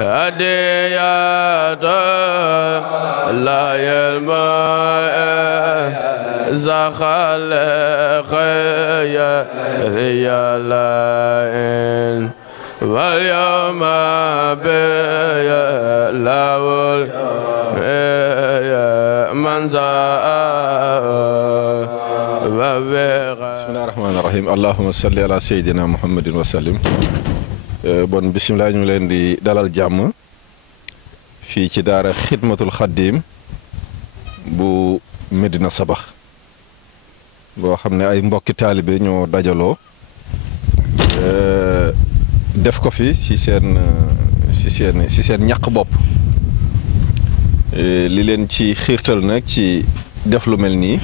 هدية لا يلمع زخل خير ريالين واليوم بيلاول من زاء بسم الله الرحمن الرحيم اللهم صل على سيدنا محمد وسلم bon bisimilah ñu leen di dalal jàmm fii ci daara xidmatul xaddim bu Medina Sabax boo xam ne ay mbokki taalibe ñoo dajaloo def ko fi ci seen ñaq bopp li leen ci xiirtal nag ci def lu mel nii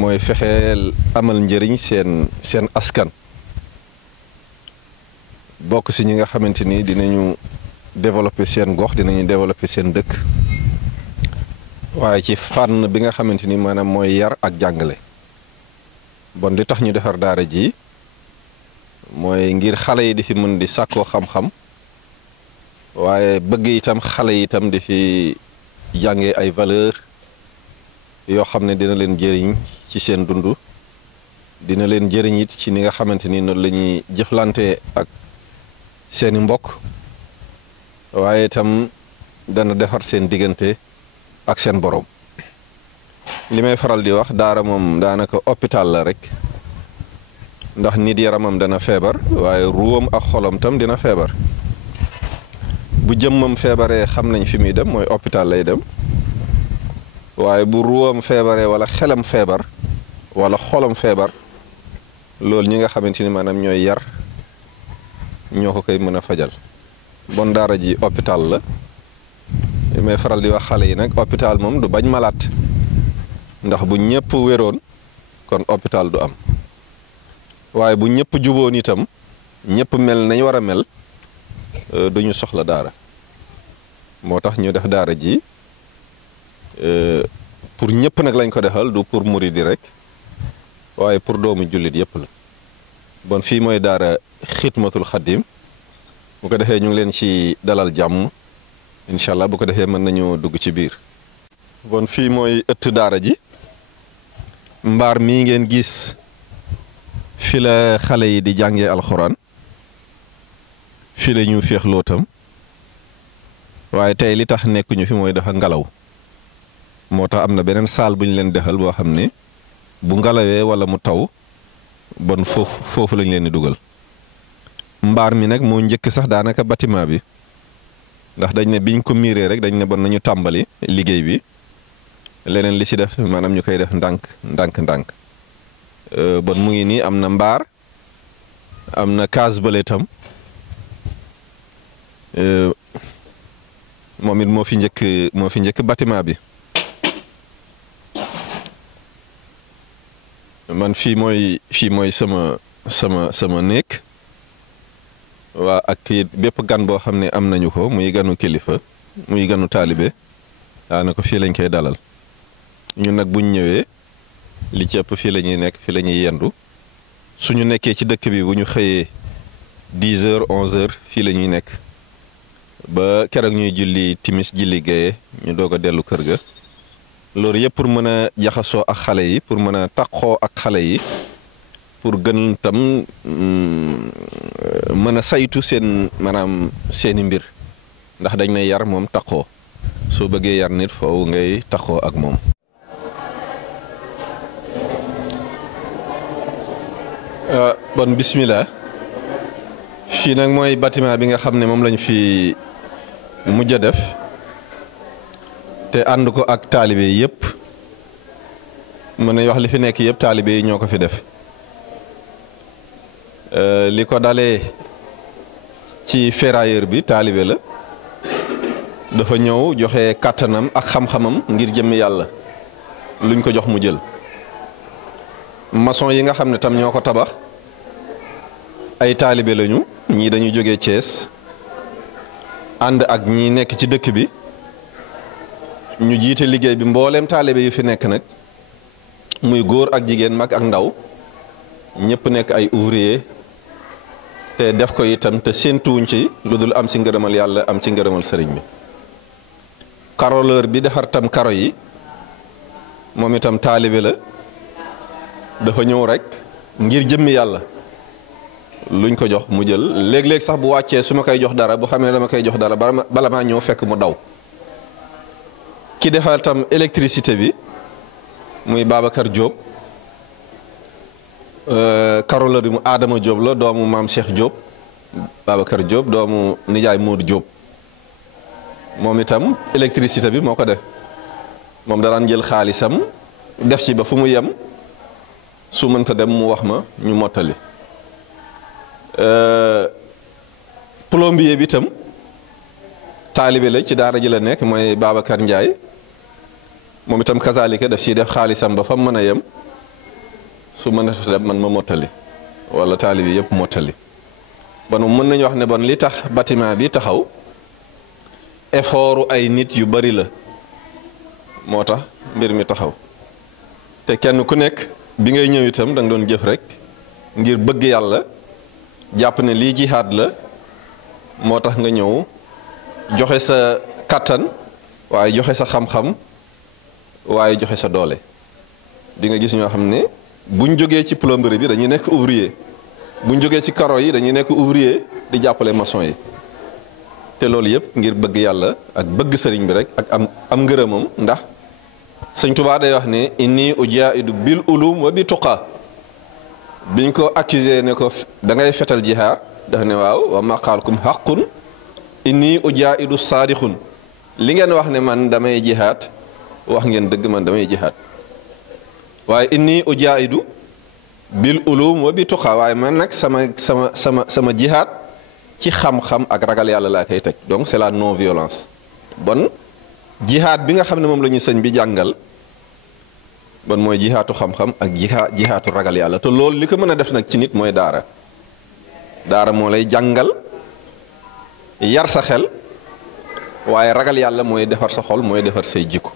mooy fexeel amal njëriñ seen askan bokk si ñi nga xamante ni dinañu développer seen gox dinañu développer seen dëkk waaye ci fànn bi nga xamante ni maanaam mooy yar ak jàngale bon li tax ñu defar daara ji mooy ngir xale yi di fi mën di sàkkoo xam-xam waaye bëgg itam xale yi itam di fi jàngee ay valeur yoo xam ne dina leen jëriñ ci seen dund dina leen jëriñ it ci ni nga xamante ni noonu la ñuy jëflante ak seeni mbokk waaye itam dana defar seen diggante ak seen borom li may faral di wax daara moom daanaka hôpital la rek ndax nit yaramam dana feebar waaye ruwam ak xolam tam dina feebar bu jëmmam feebaree xam nañ fi muy dem mooy hôpital lay dem waaye bu ruwam feebaree wala xelam feebar wala xolam feebar loolu ñi nga xamante ni maanaam ñooy yar ñoo ko koy mën a fajal bon daara ji hôpital la li may faral di wax xale yi nag hôpital moom du bañ malaat ndax bu ñëpp wéroon kon hôpital du am waaye bu ñëpp juboon itam ñëpp mel nañ war a mel duñu soxla daara moo tax ñu def daara ji pour ñëpp nag lañ ko defal du pour muridi rek waaye pour doomu jullit yëpp la bon fii mooy daara xidmatul xaddim bu ko defee ñu ngi leen ci dalal jàmm incha allah bu ko defee mën nañu dugg ci biir. bon fii mooy ëtt daara ji mbaar mii ngeen gis fi la xale yi di jàngee alxuraan fi la ñu féexloo tam waaye tey li tax nekkuñu fi mooy dafa ngelaw moo tax am na beneen saal bu ñu leen defal boo xam ne bu ngalawee wala mu taw bon foofu lañ leen di dugal mbaar mi nag moo njëkk sax daanaka bâtiment bi ndax dañ ne biñ ko miiree rek dañ ne bon nañu tàmbali liggéey bi leneen li ci def maanaam ñu koy def ndànk bon mu ngi nii am na mbaar am na kaas bële tam moom it moo fi njëkk bâtiment bi man fii mooy sama néeg waa ak bépp gan boo xam ne am nañu ko muy ganu kilifa muy ganu taalibe daanaka fii lañ koy dalal ñun nag buñ ñëwee li ci ëpp fii la ñuy nekk fii la ñuy yendu suñu nekkee ci dëkk bi bu ñu xëyee 10 heures 11 heures fii la ñuy nekk ba keroog ñuy julli timis julli gaye ñu doog a dellu kër ga loolu yëpp pour mën a jaxasoo ak xale yi pour mën a taqoo ak xale yi pour gën tam mën a saytu maanaam seeni mbir ndax dañ ne yar moom taqoo soo bëggee yar nit foofu ngay taqoo ak moom. bon bismillah fii nag mooy bâtiment bi nga xam ne moom lañ fi mujj a def te ànd ko ak taalibe yëpp mën nañ wax li fi nekk yëpp taalibe yi ñoo ko fi def li ko dalee ci ferrailleur bi taalibe la dafa ñëw joxe kàttanam ak xam-xamam ngir jëmmi yàlla luñ ko jox mu jël maçon yi nga xam ne tam ñoo ko tabax ay taalibe lañu ñii dañu jógee Thiès ànd ak ñi nekk ci dëkk bi ñu jiite liggéey bi mbooleem taalibe yu fi nekk nag muy góor ak jigéen mag ak ndaw ñëpp nekk ay ouvrier te def ko itam te séentuwuñ ci lu dul am ci ngërëmal yàlla am ci ngërëmal sëriñ bi. carreleur bi defar tam karo yi moom itam taalibe la dafa ñëw rek ngir jëmmi yàlla luñ ko jox mu jël léeg-léeg sax bu wàccee su ma koy jox dara bu xamee dama koy jox dara bala maa ñëw fekk mu daw. ki defar tam électricité bi muy Babacar Diop carreleur bi mu Adama Diop la doomu maam Cheikh Diop Babacar Diop doomu nijaay Modou Diop moom itam électricité bi moo ko def moom daraan jël xaalisam def ci ba fu mu yem su mënta dem mu wax ma ñu mottali. plombier bi itam taalibe la ci daara ji la nekk mooy Babacar Ndiaye moom itam kazalika daf ciy def xaalisam ba fa mu mën a yem su mënata dem man ma mottali wala taalibe yëpp mottali. bon mën nañu wax ne bon li tax bâtiment bi taxaw effortu ay nit yu bari la moo tax mbir mi taxaw te kenn ku nekk bi ngay ñëw itam da nga doon jëf rek ngir bëgg yàlla jàpp ne lii jihaad la moo tax nga ñëw joxe sa kattan waaye joxe sa xam-xam waaye joxe sa doole. di nga gis ñoo xam ne buñ jógee ci plomberie bi dañuy nekk ouvrier buñ jógee ci carreau yi dañuy nekk ouvrier di jàppale maçon yi te loolu yëpp ngir bëgg yàlla ak bëgg sëriñ bi rek ak am ngërëmam. ndax sëñ Tuubaa day wax ne inni ujaahidu bil ulum wa bi tuqa biñ ko accusé ne ko da ngay fetal jihaar daf ne waaw wa maqaalkum haqqun inni ujaahidu saadixun li ngeen wax ne man damay jihaad wax ngeen dëgg man damay jihaad waaye inni ujaahidu bil ulum wa bi tuqa waaye man nag sama jihaad ci xam-xam ak ragal yàlla laa koy teg donc c'est la non violence. bon jihaad bi nga xam ne moom la ñu sëñ bi jàngal bon mooy jihaatu xam-xam ak jihaatu ragal yàlla te loolu li ko mën a def nag ci nit mooy daara moo lay jàngal yar sa xel waaye ragal yàlla mooy defar sa xol mooy defar say jikko.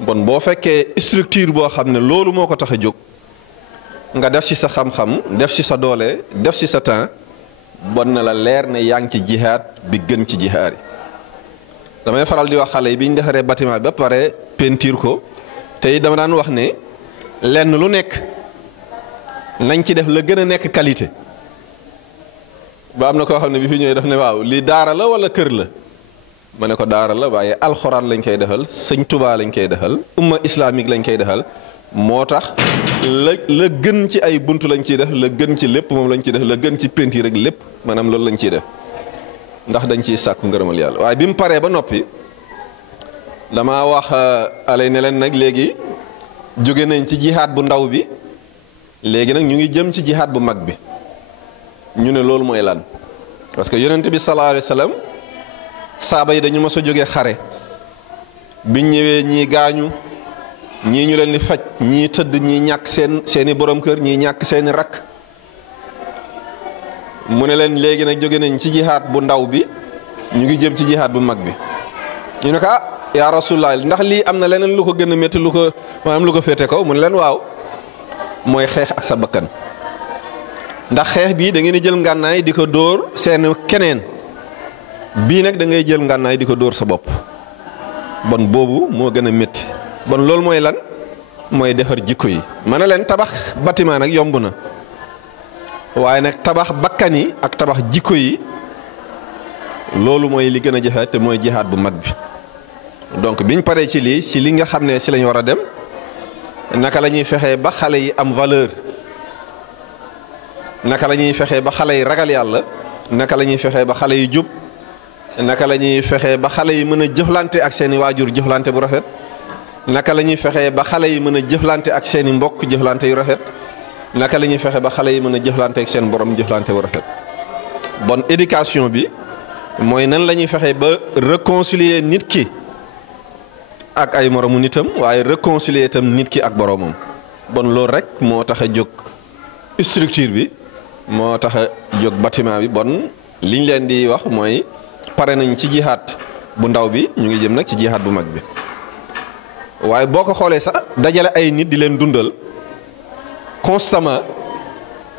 bon boo fekkee structure boo xam ne loolu moo ko tax a jóg nga def ci sa xam-xam def ci sa doole def ci sa temps bon na la leer ne yaa ngi ci jihaad bi gën ci jihaad yi. damay faral di wax xale yi bi ñu defaree bâtiment ba pare peinture ko tey dama daan wax ne lenn lu nekk nañ ci def la gën a nekk qualité. ba am na koo xam ne bi fi ñëwee daf ne waaw lii daara la wala kër la ma ne ko daara la waaye alxuraan lañ koy defal sëñ Tuubaa lañ koy defal umma islamique lañ koy defal moo tax la gën ci ay buntu lañ ciy def la gën ci lépp moom lañ ciy def la gën ci peinture rek lépp maanaam loolu lañ ciy def ndax dañ ciy sàkku ngërëmal yàlla. waaye bi mu paree ba noppi dama wax alay ne leen nag léegi jóge nañ ci jihaad bu ndaw bi léegi nag ñu ngi jëm ci jihaad bu mag bi. ñu ne loolu mooy lan parce que yonent bi sallallahu alayhi wa sallam saaba yi dañu mës a jógee xare biñ ñëwee ñii gaañu ñii ñu leen di faj ñii tëdd ñii ñàkk seeni borom kër ñii ñàkk seeni rakk mu ne leen léegi nag jóge nañ ci jihaad bu ndaw bi ñu ngi jëm ci jihaad bu mag bi. ñu ne ko ah yaa rasulallah ndax lii am na leneen lu ko gën a métti lu ko maanaam lu ko féete kaw mu ne leen waaw mooy xeex ak sa bakkan. ndax xeex bii da ngeen di jël ngànnaay di ko dóor seen keneen bii nag da ngay jël ngànnaay di ko dóor sa bopp bon boobu moo gën a métti. bon loolu mooy lan mooy defar jikko yi. ma ne leen tabax bâtiment nag yomb na waaye nag tabax bakkan yi ak tabax jikko yi loolu mooy li gën a jafe te mooy jihaad bu mag bi. donc biñ paree ci lii ci li nga xam ne si lañ war a dem naka la ñuy fexee ba xale yi am valeur. naka la ñuy fexee ba xale yi ragal yàlla naka la ñuy fexee ba xale yi jub naka la ñuy fexee ba xale yi mën a jëflante ak seeni waajur jëflante bu rafet naka la ñuy fexee ba xale yi mën a jëflante ak seeni mbokk jëflante yu rafet naka la ñuy fexe ba xale yi mën a jëflante ak seen borom jëflante bu rafet. bon éducation bi mooy nan la ñuy fexee ba réconcilier nit ki ak ay moromu nitam waaye réconcilier itam nit ki ak boromam. bon loolu rek moo tax a jóg structure bi. moo tax a jóg bâtiment bi. bon liñ leen di wax mooy pare nañ ci jihaad bu ndaw bi ñu ngi jëm nag ci jihaad bu mag bi waaye boo ko xoolee sax dajale ay nit di leen dundal constamment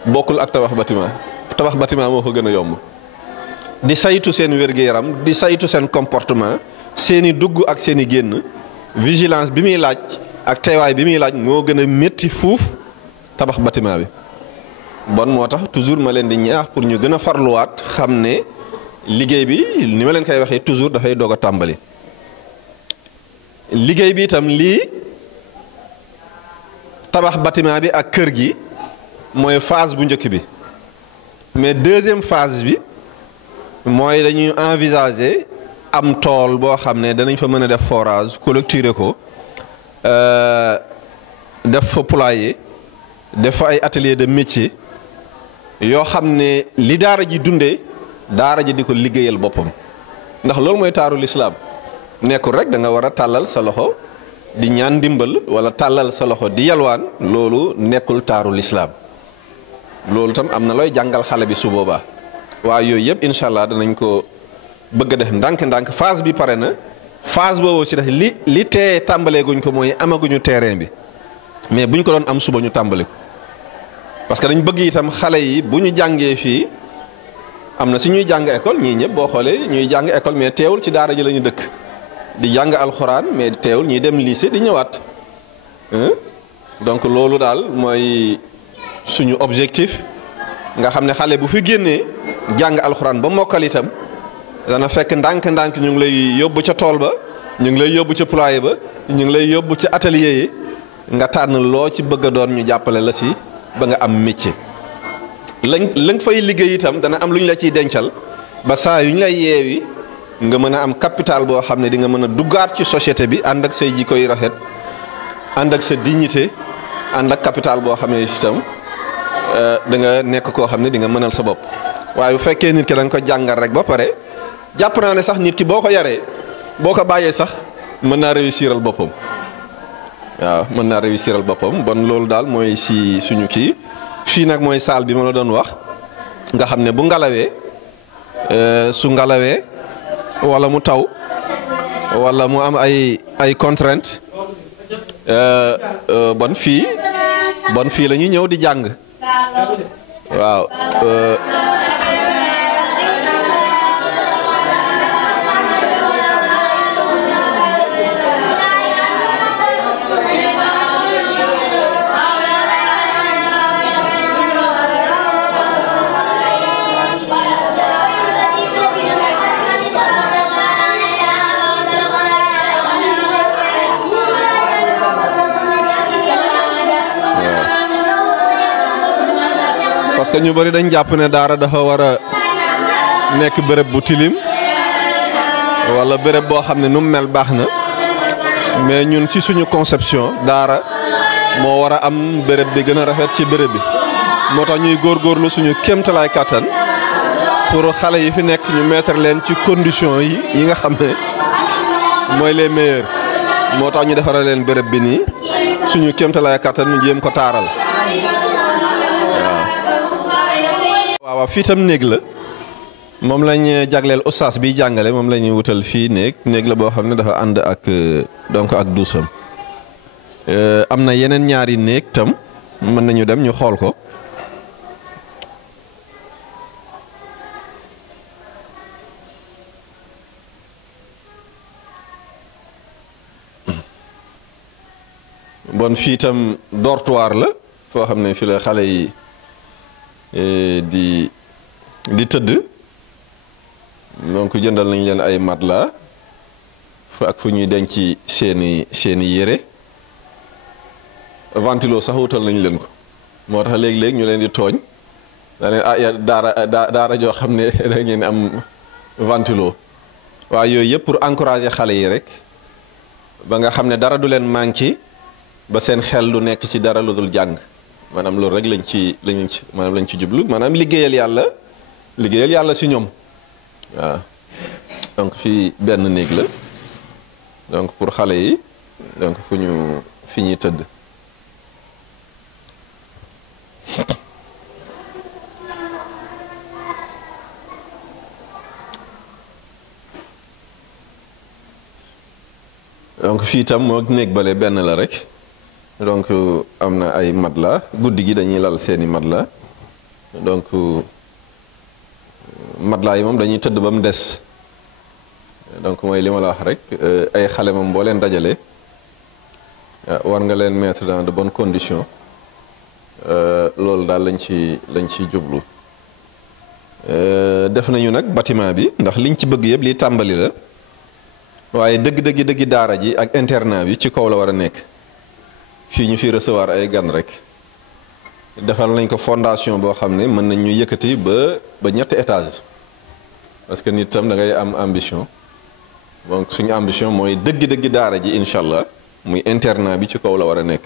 bokkul ak tabax bâtiment tabax bâtiment moo ko gën a yomb di saytu seen wér-gu-yaram di saytu seen comportement seeni dugg ak seeni génn vigilance bi muy laaj ak teewaay bi muy laaj moo gën a métti fuuf tabax bâtiment bi bon moo tax toujours ma leen di ñaax pour ñu gën a farluwaat xam ne liggéey bi ni ma leen koy waxee toujours dafay doog a tàmbali liggéey bi itam lii tabax bâtiment bi ak kër gi mooy phase bu njëkk bi mais deuxième phase bi mooy dañuy envisager am tool boo xam ne danañ fa mën a def forage clôturer ko def fa poulailler def fa ay atelier de métier yoo xam ne li daara ji dundee daara ji di ko liggéeyal boppam ndax loolu mooy taaru lislaam nekkul rek da nga war a tàllal sa loxo di ñaan ndimbal wala tàllal sa loxo di yalwaan loolu nekkul taaru lislaam loolu tam am na looy jàngal xale bi su boobaa waaye yooyu yëpp incha allah danañ ko bëgg a def ndànk-ndànk phase bi pare na phase boobu ci def li tee tàmbalee guñ ko mooy amaguñu terrain bi mais buñ ko doon am suba ñu tàmbali ko parce que dañ bëgg itam xale yi bu ñu jàngee fii am na si ñuy jàng école ñii ñëpp boo xoolee ñuy jàng école mais teewul ci daara ji la ñu dëkk di jàng alxuraan mais teewul ñuy dem lycée di ñëwaat donc loolu daal mooy suñu objectif nga xam ne xale bu fi génnee jàng alxuraan ba mokkal itam dana fekk ndànk-ndànk ñu ngi lay yóbbu ca tool ba ñu ngi lay yóbbu ca poulailler ba ñu ngi lay yóbbu ca atelier yi nga tànn loo ci bëgg a doon ñu jàppale la si ba nga am métier. lañ fay liggéey itam dana am lu ñu la ciy dencal ba saa yu ñu lay yeewi nga mën a am capital boo xam ne di nga mën a duggaat ci société bi ànd ak say jikko yu rafet ànd ak sa dignité ànd ak capital boo xam ne itam da nga nekk koo xam ne di nga mënal sa bopp. waaye bu fekkee nit ki da nga ko jàngal rek ba pare jàpp naa ne sax nit ki boo ko yaree boo ko bàyyee sax mën naa réussiral boppam waaw mën naa réussiral boppam bon loolu daal mooy si suñu kii fii nag mooy salle bi ma la doon wax nga xam ne bu ngalawee su ngalawee wala mu taw wala mu am ay contrainte bon fii la ñuy ñëw di jàng waaw. parce que ñu bari dañ jàpp ne daara dafa war a nekk béréb bu tilim wala béréb boo xam ne nu mu mel baax na mais ñun ci suñu conception daara moo war a am béréb bi gën a rafet ci béréb bi moo tax ñuy góorgóorlu suñu kéemtalaay kàttan pour xale yi fi nekk ñu mettre leen ci conditions yi nga xam ne mooy les meilleurs moo tax ñu defaral leen béréb bi nii suñu kéemtalaay kàttan ñu jéem ko taaral. waaw fii tam néeg la moom lañ jagleel ustaas bi jàngale moom la ñuy wutal fii néeg la boo xam ne dafa ànd ak donc ak duusam am na yeneen ñaari néeg tam mën nañu dem ñu xool ko bon fii tam dortoir la foo xam ne fii la xale yi di tëdd donc jëndal nañ leen ay matelas ak fu ñuy denc seeni yére ventilo sax wutal nañ leen ko moo tax léegi-léegi ñu leen di tooñ daa leen ya daara joo xam ne da ngeen am ventilo waaye yooyu yëpp pour encourager xale yi rek ba nga xam ne dara du leen manqué ba seen xel du nekk ci dara lu dul jàng maanaam loolu rek lañ ci jublu maanaam liggéeyal yàlla si ñoom waaw donc fii benn néeg la donc pour xale yi donc fi ñuy tëdd donc fii tam moo néeg bale benn la rek donc am na ay matelas guddi gi dañuy lal seeni matelas donc matelas yi moom dañuy tëdd ba mu des donc mooy li ma la wax rek ay xale moom boo leen dajale war nga leen mettre dans de bonnes conditions loolu daal lañ ci jublu def nañu nag bâtiment bi ndax liñ ci bëgg yëpp li tàmbali la waaye dëgg daara ji ak internat bi ci kaw la war a nekk fii ñu fi recevoir ay gan rek defal nañ ko fondation boo xam ne mën nañ ñu yëkkati ba ñetti étage parce que nit tam da ngay am ambition donc suñu ambition mooy dëgg daara ji incha allah muy internat bi ci kaw la war a nekk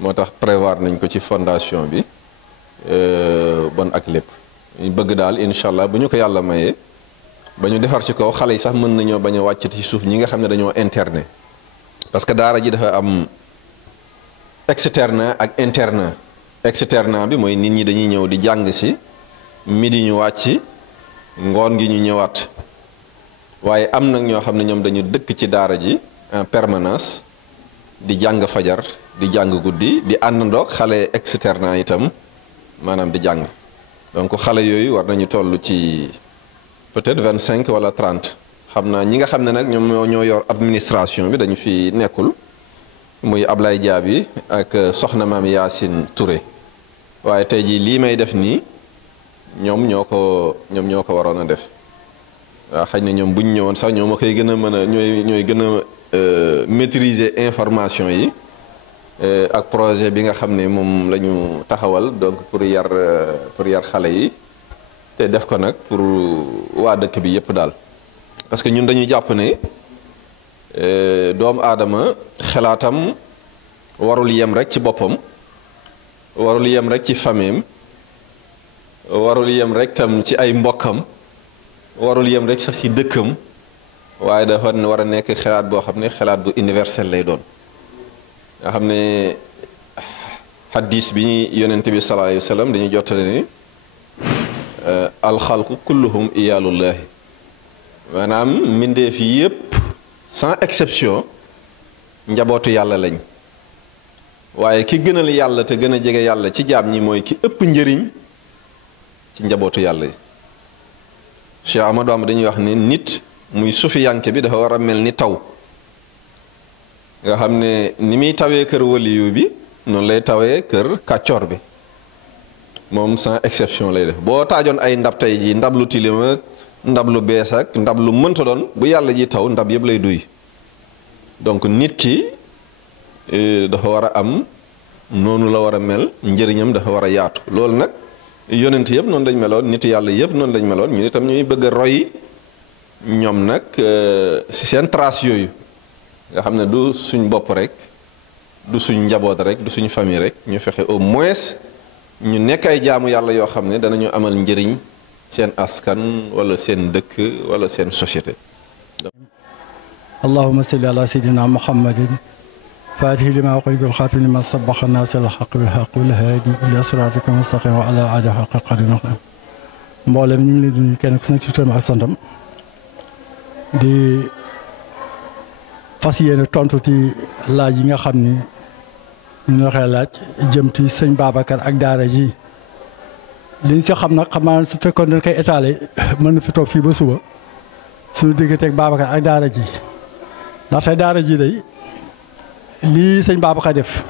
moo tax prévoir nañ ko ci fondation bi bon ak lépp ñu bëgg daal incha allah bu ñu ko yàlla mayee ba ñu defar ci kaw xale yi sax mën nañoo bañ a wàcc ci suuf ñi nga xam ne dañoo interné parce que daara ji dafa am externat ak internat externat bi mooy nit ñi dañuy ñëw di jàng si midi ñu wàcc ngoon gi ñu ñëwaat waaye am nag ñoo xam ne ñoom dañu dëkk ci daara ji en permanence di jàng fajar di jàng guddi di àndandoog xale externat itam maanaam di jàng donc xale yooyu war nañu toll ci peut-être 25 wala 30 xam naa ñi nga xam ne nag ñoom ñoo yor administration bi dañu fi nekkul muy Ablaye Diaby ak soxna maam Yacine Touré waaye tey jii lii may def nii ñoom ñoo ko waroon a def waaw xëy na ñoom bu ñu ñëwoon sax ñoo ma koy gën a mën a ñooy gën a maîtriser information yi ak projet bi nga xam ne moom la ñu taxawal donc pour yar xale yi te def ko nag pour waa dëkk bi yépp daal parce que ñun dañuy jàpp ne doomu aadama xalaatam warul yem rek ci boppam warul yem rek ci famille warul yem rek tam ci ay mbokkam warul yem rek sax ci dëkkam waaye dafa war a nekk xalaat boo xam ne xalaat bu universel lay doon nga xam ne hadis bi ñu yonent bi sallallahu alayhi wa sallam dañuy jottale ni alxalqu kulluhum iyaalullahi maanaam mbindeef yépp sans exception njabootu yàlla lañ waaye ki gënal yàlla te gën a jege yàlla ci jaam ñi mooy ki ëpp njëriñ ci njabootu yàlla yi Cheikh Amadou Bamba dañuy wax ne nit muy sufiyanke bi dafa war a mel ni taw nga xam ne ni muy tawee kër waliyu bi noonu lay tawee kër kàccoor bi moom sans exception lay def boo taajoon ay ndab tey ji ndab lu tilim ak ndab lu bees ak ndab lu mënta doon bu yàlla ji taw ndab yëpp lay duy donc nit ki dafa war a am noonu la war a mel njëriñam dafa war a yaatu loolu nag yonent yëpp noonu lañ meloon nit yàlla yëpp noonu lañ meloon ñu itam ñuy bëgg a roy ñoom nag si seen trace yooyu nga xam ne du suñ bopp rek du suñ njaboot rek du suñ famille rek ñu fexe au moins ñu nekk ay jaamu yàlla yoo xam ne danañu amal njëriñ seen askan wala seen dëkk wala seen société. allahumma salli ala sayyidina muhammadin faatihi lima ughliqa wal khaatimi lima sabaqa naasiril haqqi bil haqqi wal haadi ila siraatika mustaqim wa ala aalihi haqqa qadrihi mboolem ñu ngi leen di nuyu kenn ku nekk ci turam ak santam di fas yéene tontu ci laaj yi nga xam ni ñu waxee laaj jëm ci sëñ Babacar ak daara ji liñ si xam nag xam naa su fekkoon dañ koy étaler mën na fi toog fii ba suba suñu digganteeg Babacar ak daara ji ndaxte daara ji day lii sëñ Babacar def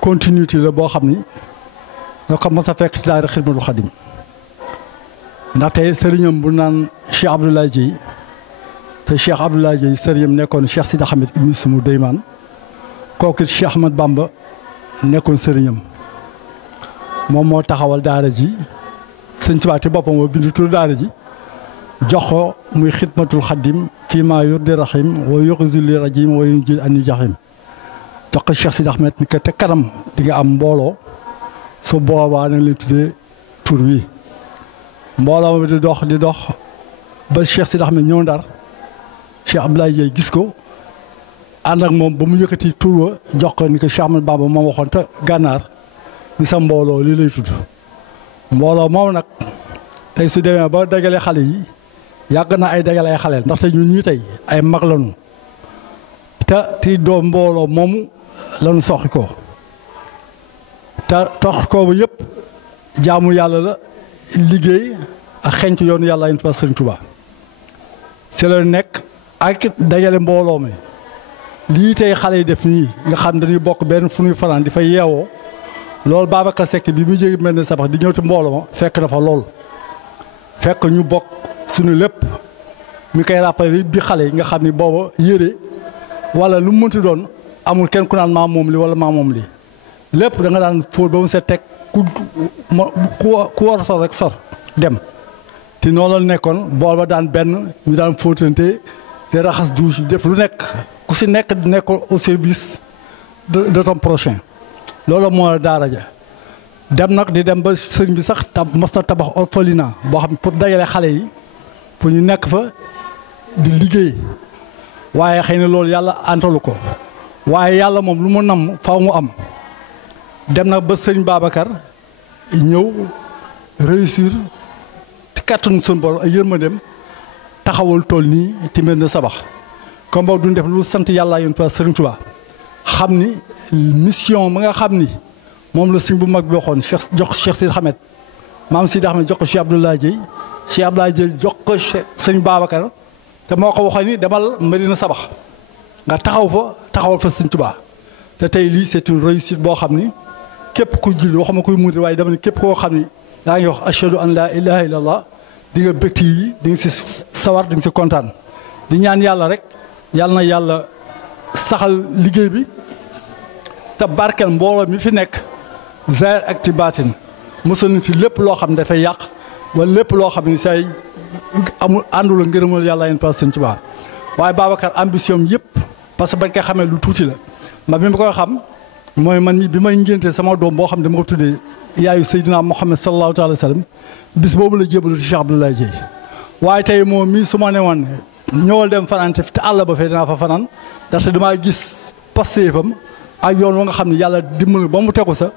continuité la boo xam ni nga xam mos a fekk ci daara Xidmatul Xadim ndaxte sëriñam bu naan Cheikh Abdoulaye Dieye te Cheikh Abdoulaye Dieye sëriñam nekkoon Cheikh Sidi Ahmed ibn Sumu Deyman kooku Cheikh Ahmad Bamba nekkoon sëriñam moom moo taxawal daara ji sëñ Tuubaa ci boppam moo bindu tur daara ji jox ko muy Xidmatul Xadim fii maa yurdi rahim wa yuxzili rajim wa yunjil ani jahim jox ko Cheikh Sidi Ahmed ni ko te kanam di nga am mbooloo su boobaa nag leen tuddee tur wi mbooloo mi di dox ba Cheikh Sidi Ahmed ñëw Ndar Cheikh Abdoulaye Dieye gis ko ànd ak moom ba mu yëkkati tur wa jox ko ni ko Cheikh Ahmad Bamba moom waxoon te gànnaar ni sa mbooloo lii lay tudd mbooloo moom nag tey su demee ba dagale xale yi yàgg na ay dagale ay xaleel ndaxte ñun ñii tey ay mag lañu te doom mbooloo moomu lañu soxi ko te tox ko ba yëpp jaamu yàlla la liggéey ak xeeñtu yoonu yàlla yonent ba Sëriñ Tuubaa si la nekk ak dajale mbooloo mi lii tey xale yi def nii nga xam dañuy bokk benn fu ñuy fanaan di fa yeewoo loolu Babacar Seck bi mu jóge Médina Sabakh di ñëw ci mbooloo ma fekk na fa lool fekk ñu bokk suñu lépp mi koy rappelé bi xale yi nga xam ni booba yére wala lu mu mënti doon amul kenn ku naan maa moom li wala maa moom li lépp da nga daan fóot ba mu set teg ku war sor rek sor dem te noonu la nekkoon bool ba daan benn ñu daan fóotante di raxas douche def lu nekk ku si nekk nekkoon au service de ton prochain loolu moo daara ja dem nag di dem ba sëñ bi sax mos na tabax orphelinat boo xam pour dajale xale yi pour ñu nekk fa di liggéey waaye xëy na loolu yàlla antalu ko waaye yàlla moom lu mu namm faw mu am dem nag ba sëñ Babacar ñëw réussir kattanu suñu borom ay yërmandeem taxawal tool nii ci Médina Sabakh comme boog duñ def lu sant yàlla yoon pa Sëriñ Tuubaa xam ni mission ma nga xam ni moom la sëñ bu mag bi waxoon jox Cheikh Sidi Ahmed maam Sidi Ahmed jox ko Cheikh Abdoulaye Dieye jox ko sëñ Babacar te moo ko waxoon ni demal Médina Sabakh nga taxawal fa Sëriñ Tuubaa te tey lii c'est une réussite boo xam ni képp ku julli waxuma kuy murit waaye dama ni képp koo xam ni daa ngi wax ashhadu an laa ilaaha illallah di nga bëtti yi di nga si sawar di nga si kontaan di ñaan yàlla rek yàlla na yàlla saxal liggéey bi te barkeel mbooloo mi fi nekk zaahir ak ci baatin mosal ni fi lépp loo xam ne dafay yàq wala lépp loo xam ne say amul àndul ngërëmal yàlla yéen pas Sëñ Tuubaa waaye Babacar ambition yëpp parce que bañ koy xamee lu tuuti la ma bi ma koy xam mooy man mi bi may ngénte sama doom boo xam ne dama ko tuddee yaayu Seydina Muhammad sallallahu alayhi wa sallam bis boobu la jébalu ci Cheikh Abdoulaye Dieye waaye tey moom mii su ma ne woon ñëwal dem fanaan te àll ba fee dinaa fa fanaan ndaxte damaa gis pastéefam ak yoon wa nga xam ne yàlla dimbali ba mu tegu sa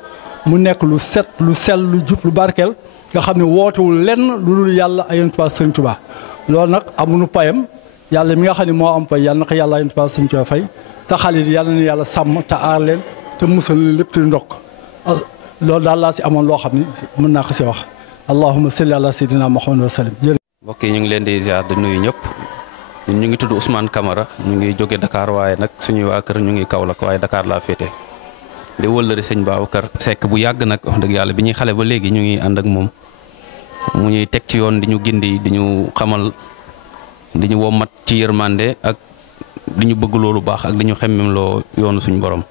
mu nekk lu set lu sell lu jub lu barkeel nga xam ne wootewul lenn lu dul yàlla ay yonent ba Sëñ Tuubaa loolu nag amuñu payam yàlla mi nga xam ne moo am pay yàlla na ko yàlla yonent ba Sëñ Tuubaa fay te xale yi yàlla na yàlla sàmm te aar leen te musal leen lépp te ndokk loolu daal laa si amoon loo xam ni mën naa ko si wax allahumma salli ala sayyidina Muhammad wa sallim. mbokk yi ñu ngi leen di ziar di nuyu ñëpp ñun ñu ngi tudd Ousmane Camara ñu ngi jóge Dakar waaye nag suñuy waa kër ñu ngi Kaolack waaye Dakar laa féete di wëllëri sëñ Babacar Seck bu yàgg nag wax dëgg yàlla bi ñuy xale ba léegi ñu ngi ànd ak moom mu ñuy teg ci yoon di ñu gindi di ñu xamal di ñu wommat ci yërmande ak di ñu bëgg loolu baax ak di ñu xemmem loo yoonu suñu borom.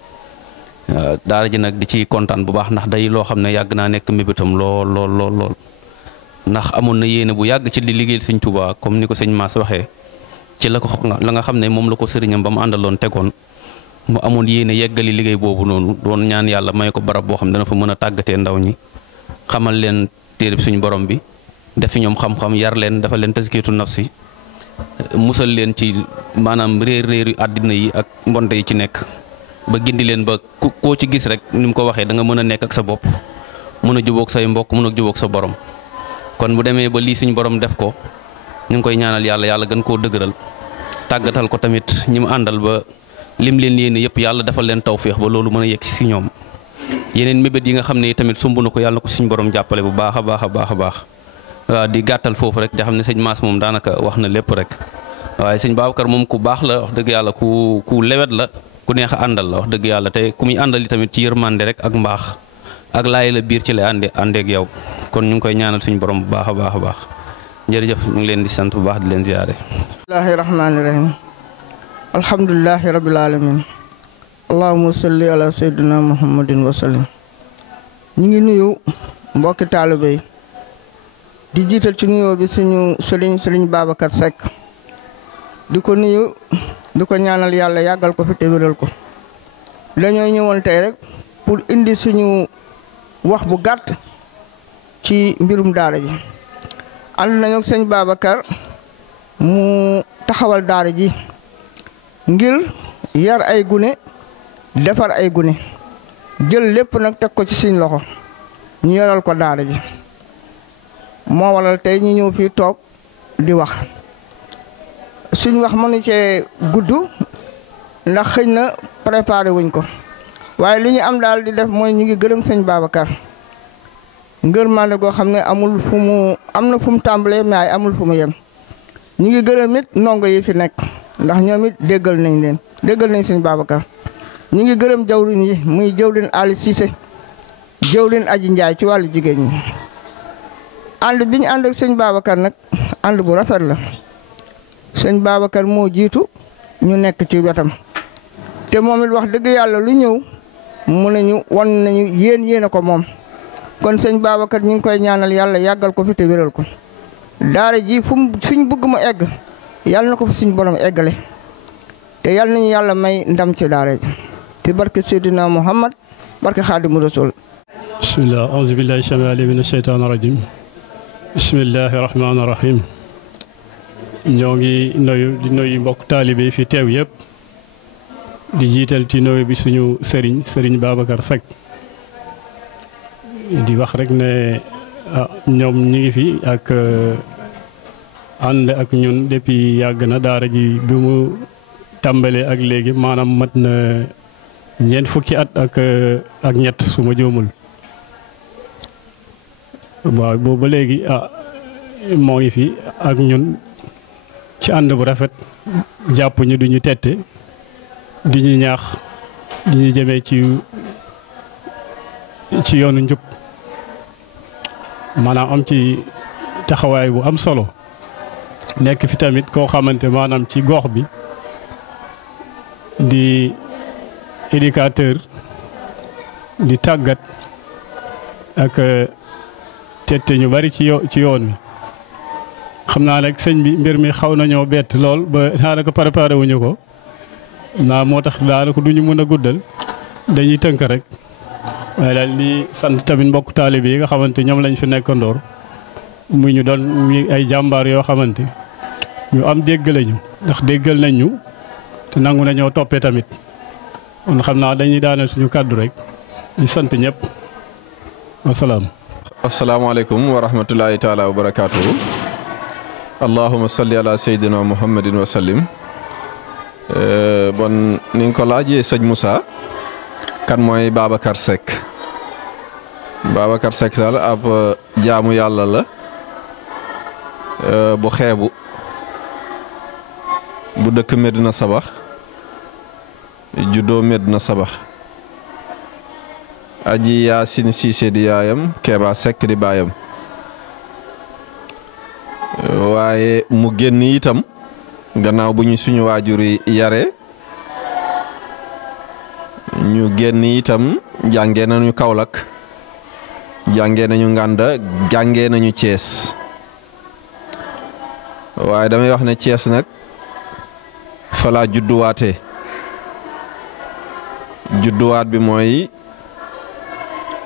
daara ji nag di ci kontaan bu baax ndax day loo xam ne yàgg naa nekk mébétam lool ndax amoon na yéene bu yàgg ci di liggéeyal sëñ Tuubaa comme ni ko sëñ Mass waxee ci la nga xam ne moom la ko sëriñam ba mu àndaloon tegoon mu amoon yéene yeggali liggéey boobu noonu doon ñaan yàlla may ko barab boo xam ne dana fa mën a tàggatee ndaw ñi xamal leen téere bi suñu borom bi def fi ñoom xam-xam yar leen dafa leen tazkiyatu nafsi musal leen ci maanaam réer yu àddina yi ak mbonte yi ci nekk ba gindi leen ba koo ci gis rek ni mu ko waxee da nga mën a nekk ak sa bopp mën a jubóog say mbokk mën a jubóog sa borom kon bu demee ba lii suñu borom def ko ñu ngi koy ñaanal yàlla gën koo dëgëral tàggatal ko tamit ñi mu àndal ba lim leen yéene yëpp yàlla defal leen tawféex ba loolu mën a yegg si ñoom yeneen mébét yi nga xam ne tamit sumb na ko yàlla na ko suñu borom jàppale bu baax a baax waaw di gàttal foofu rek da xam ne sëñ Mass moom daanaka wax na lépp rek waaye sëñ Babacar moom ku baax la wax dëgg yàlla ku lewet la ku neex a àndal la wax dëgg yàlla te ku muy àndal yi tamit ci yërmande rek ak mbaax ak laay la biir ci lay àndeeg yow kon ñu ngi koy ñaanal suñu borom bu baax a baax jërëjëf ñu ngi leen di sant bu baax di leen ziyaare. bismillahi rahmaani rahim alhamdulillahi rabbil alamin allahumma salli ala sayyidina muhammadin wa sallim ñu ngi nuyu mbokki taalibe yi di jiital ci nuyoo bi suñu sëriñ Babacar Seck di ko nuyu di ko ñaanal yàlla yàggal ko fi te wéral ko dañoo ñëwoon tey rek pour indi suñu wax bu gàtt ci mbirum daara ji ànd nañu ak sëñ Babacar mu taxawal daara ji ngir yar ay gune defar ay gune jël lépp nag teg ko ci suñ loxo ñu yoral ko daara ji moo waral tey ñu ñëw fii toog di wax suñ wax mënu cee gudd ndax xëñ na préparé wuñ ko waaye li ñu am daal di def mooy ñu ngi gërëm sëñ Babacar ngërmande goo xam ne amul fu mu am na fu mu tàmbalee mais amul fu mu yem. ñu ngi gërëm it ndongo yi fi nekk ndax ñoom it déggal nañ leen déggal nañ sëñ Babacar. ñu ngi gërëm jawriñ yi muy jawriñ Ali Cissé jawriñ Aji Njaay ci wàllu jigéen ñi. ànd bi ñu ànd ak sëñ Babacar nag ànd bu rafet la sëñ Babacar moo jiitu ñu nekk ci wetam te moom it wax dëgg yàlla lu ñëw mu nañu wan nañu yéen a ko moom kon sëñ Babacar ñu ngi koy ñaanal yàlla yàggal ko fi te wéral ko daara ji fi ñu bëgg mu egg yàlla na ko fi suñu borom eggale te yàlla nañu yàlla may ndam ci daara ji ci barke Seydina Muhammad barke Xaadimu Rasuul. bismillah auzu billahi samii alim min asheytaani rajim bismillahi rahmaani rahim ñoo ngi di nuyu mbokk taalibe yi fi teew yëpp di jiital ci nuyu bi suñu sëriñ Babacar Seck di wax rek ne ñoom ñi ngi fi ak ànd ak ñun depuis yàgg na daara ji bi mu tàmbalee ak léegi maanaam mat na ñeent fukki at ak ñett su ma joomul waaw boobu ba léegi moo ngi fi ak ñun ci ànd bu rafet jàpp ñu duñu tette di ñu ñaax di ñu jëmee ci yoonu njub maanaam am ci taxawaay bu am solo nekk fi tamit koo xamante maanaam ci gox bi di éducateur di tàggat ak tette ñu bari ci yoon mi xam naa nag sëñ bi mbir mi xaw nañoo bett lool ba daanaka préparé wuñu ko naa moo tax daanaka duñu mën a guddal dañuy tënk rek waaye daal di sant tamit mbokk taalibe yi nga xamante ñoom lañ fi nekkandoor muy ñu doon ay jàmbaar yoo xamante ñu am dégg lañu ndax déggal nañ ñu te nangu nañoo toppee tamit kon xam naa dañuy daaneel suñu kàddu rek di sant ñëpp wasalaam. asalaamaaleykum wa rahmatullahi taala wa barakaatuhu. allahuma salli ala sayyidina muhammadin wa sallim. bon ni nga ko laajee sëñ Moussa kan mooy Babacar Seck Babacar Seck daal ab jaamu yàlla la bu xeebu bu dëkk Medina Sabax juddoo Medina Sabax aji Yaasin Siise di yaayam Keba Seck di baayam waaye mu génn itam gannaaw bu ñu suñu waajur yi yare ñu génn itam jàngee nañu Kaolack jàngee nañu Nganda jàngee nañu Thiès waaye damay wax ne Thiès nag fa laa judduwaatee judduwaat bi mooy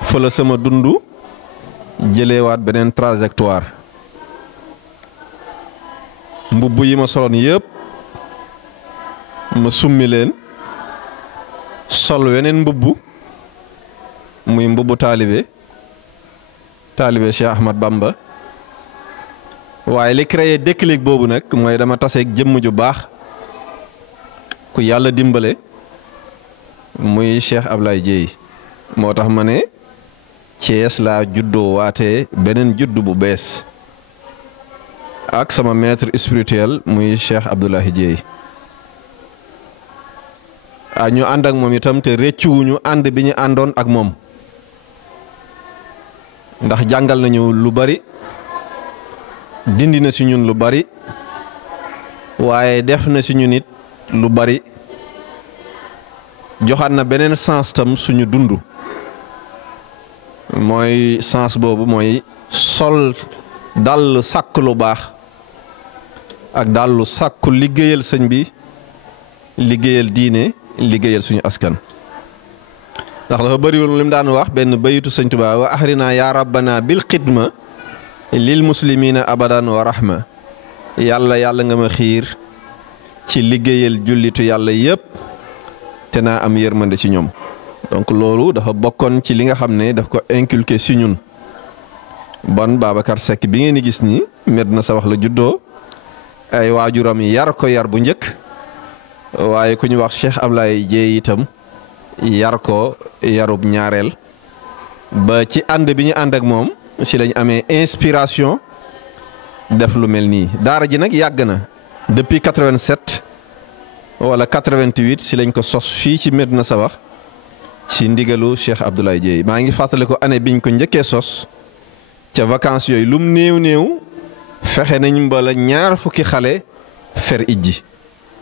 fa la sama dundu jëlewaat beneen trajectoire mbubb yi ma soloon yëpp ma summi leen sol weneen mbubb muy mbubbu taalibe Cheikh Ahmad Bamba waaye li créé déclic boobu nag mooy dama taseeg jëmm ju baax ku yàlla dimbale muy Cheikh Ablaye Dieye moo tax ma ne Thiès laa juddoo waatee beneen juddu bu bees ak sama maître spirituel muy Cheikh Abdoulaye Dieye ñu ànd ak moom itam te réccuwuñu ànd bi ñu àndoon ak moom ndax jàngal nañu lu bari dindi na ci ñun lu bari waaye def na ci ñun nit lu bari joxaat na beneen sens tam suñu dund mooy sens boobu mooy sol dàll sàkk lu baax ak dàllu sàkku liggéeyal sëñ bi liggéeyal diine liggéeyal suñu askan ndax dafa bëriwul li mu daan wax benn bayitu sëñ Tuubaa wa ahrina ya rabbana bil xidma lil muslimina abadan wa rahma yàlla nga ma xiir ci liggéeyal jullitu yàlla yëpp te naa am yërmande ci ñoom donc loolu dafa bokkoon ci li nga xam ne daf ko inculqué ci ñun bon Babacar Seck bi ngeen di gis ni Medina Sabax la juddoo ay waajuram yar ko yar bu njëkk waaye ku ñu wax Cheikh Ablaye Dieye itam yar ko yarub ñaareel ba ci ànd bi ñu ànd ak moom si lañ amee inspiration def lu mel nii daara ji nag yàgg na depuis 87 wala 88 si lañ ko sos fii ci Médina Sabakh ci ndigalu Cheikh Abdoulaye Dieye maa ngi fàttali ko année biñ ko njëkkee sos ca vacances yooyu lum néew fexe nañ mbala ñaar fukki xale fer ijji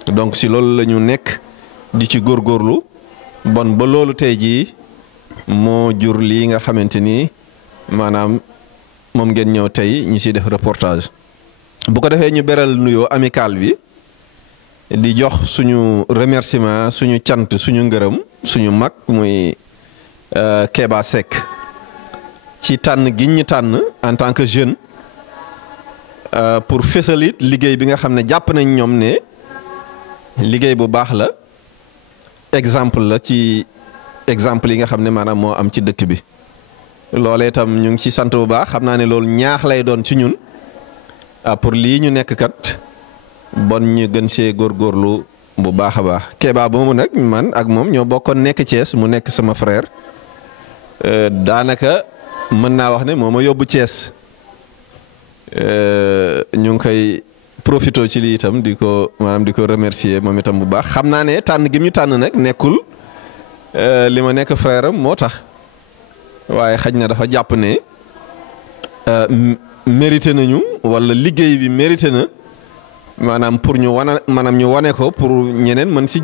donc si loolu la ñu nekk di ci góorgóorlu bon ba loolu tey jii moo jur lii nga xamante ni maanaam moom ngeen ñëw tey ñi ciy def reportage bu ko defee ñu beral nuyoo amical bi di jox suñu remerciement suñu cant suñu ngërëm suñu mag muy Kéba Seck ci tànn gi ñu tànn en tant que jeune pour fésal it liggéey bi nga xam ne jàpp nañ ñoom ne liggéey bu baax la exemple la ci exemple yi nga xam ne maanaam moo am ci dëkk bi loolee itam ñu ngi ci sant bu baax xam naa ne loolu ñaax lay doon ci ñun pour lii ñu nekk kat bon ñu gën see góorgóorlu bu baax a baax Kéba moomu nag man ak moom ñoo bokkoon nekk Thiès mu nekk sama frère daanaka mën naa wax ne moo ma yóbbu Thiès ñu ngi koy profité ci lii itam di ko maanaam di ko remercier moom itam bu baax xam naa ne tànn gi ñu tànn nag nekkul li ma nekk frère am moo tax waaye xaj na dafa jàpp ne mérité nañu wala liggéey bi mérité na maanaam pour ñu wane ko pour ñeneen mën si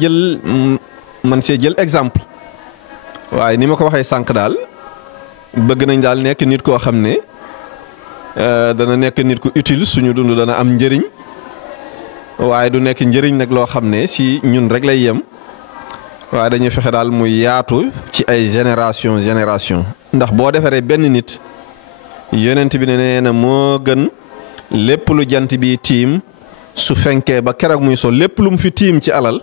jël exemple waaye ni ma ko waxee sànq daal bëgg nañ daal nekk nit koo xam ne dana nekk nit ku utile suñu dund dana am njëriñ waaye du nekk njëriñ nag loo xam ne si ñun rek lay yem waaye dañuy fexe daal muy yaatu ci ay génération ndax boo defaree benn nit yonent bi ne nee na moo gën lépp lu jant bi tiim su fenkee ba keroog muy so lépp lu mu fi tiim ci alal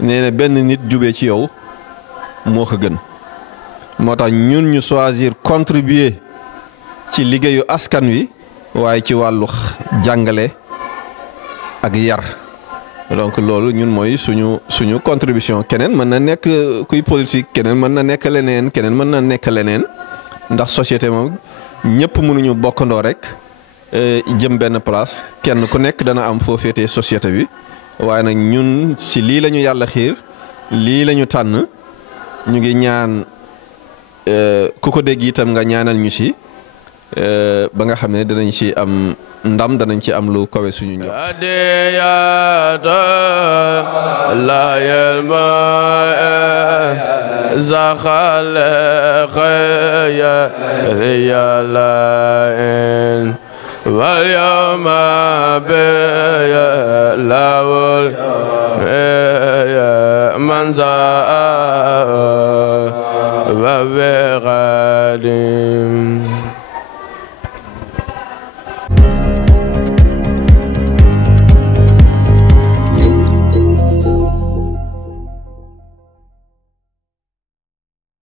nee na benn nit jubee ci yow moo ko gën moo tax ñun ñu choisir contribuer ci liggéeyu askan wi waaye ci wàllu jàngale ak yar donc loolu ñun mooy suñu contribution keneen mën na nekk kuy politique keneen mën na nekk leneen ndax société moom ñëpp mënuñu bokkandoo rek jëm benn place kenn ku nekk dana am foo féetee société bi waaye nag ñun si lii la ñu yàlla xiir lii la ñu tànn ñu ngi ñaan ku ko dégg itam nga ñaanal ñu si ba nga xam ne danañ ci am ndam danañ ci am lu kawe suñu ñëw la yelma zakhal khaya riyalain wal yawma bi lawul manza wa bi ghadim